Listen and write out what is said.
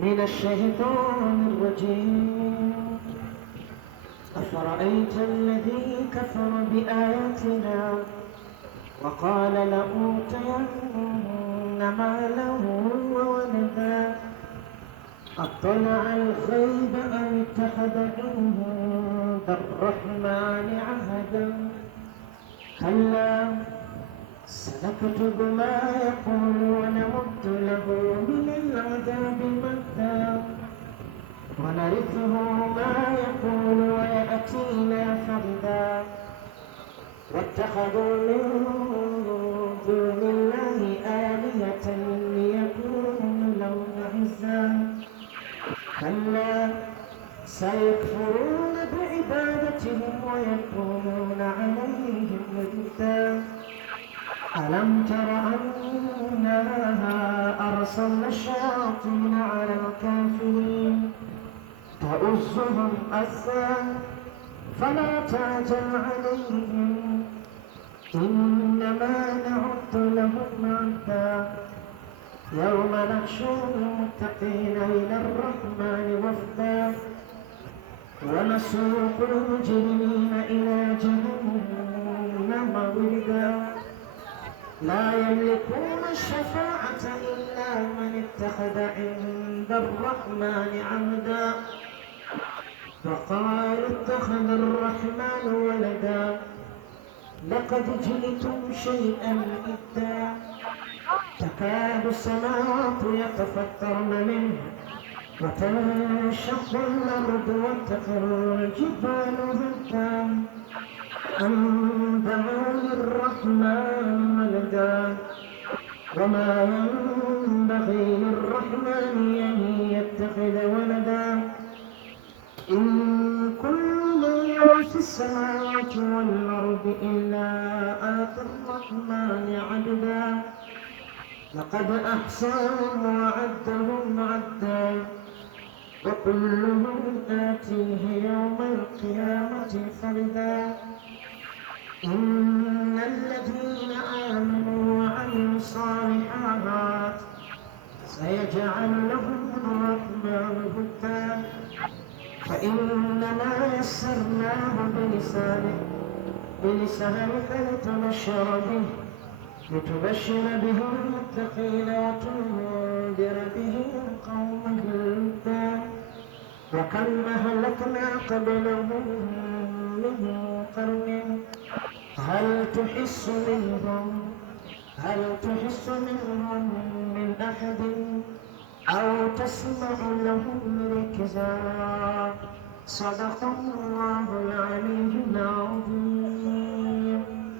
من الشيطان الرجيم. أفرأيت الذي كفر بآياتنا وقال لأوتين مالا وولدا أطلع الغيب أم اتخذ عند الرحمن عهدا كلا سنكتب ما يقول ونمد له من العذاب مدا ونرثه ما يقول ويأتينا فردا واتخذوا من دون الله آلهة ليكونوا لهم عزا كلا سيكفرون بعبادتهم ويكونون عليهم ضدا ألم تر أنا أرسلنا الشياطين على الكافرين تؤزهم أزا فلا تعجل عليهم إنما نعد لهم عدا يوم نحشر المتقين إلى الرحمن وفدا ونسوق المجرمين إلى جهنم وردا لا يملكون الشفاعة إلا من اتخذ عند الرحمن عهدا وقال اتخذ الرحمن ولدا لقد جئتم شيئا إدا تكاد السماوات يتفطرن منه وتنشق الأرض وتخر الجبال هدا أن دعوا للرحمن ولدا وما ينبغي للرحمن أن يتخذ ولدا إن كل من في السماوات والأرض إلا آتى الرحمن عبدا لقد أحصاهم وعدهم عدا وكلهم آتيه يوم القيامة فردا إن الذين آمنوا وعملوا الصالحات سيجعل لهم الرحمن ودا فإنما يسرناه بلسانك لتبشر به المتقين وتنذر به قوما لدا وكم أهلكنا قبلهم من قرن هل تحس منهم من أحد أو تسمع لهم ركزا صدق الله العلي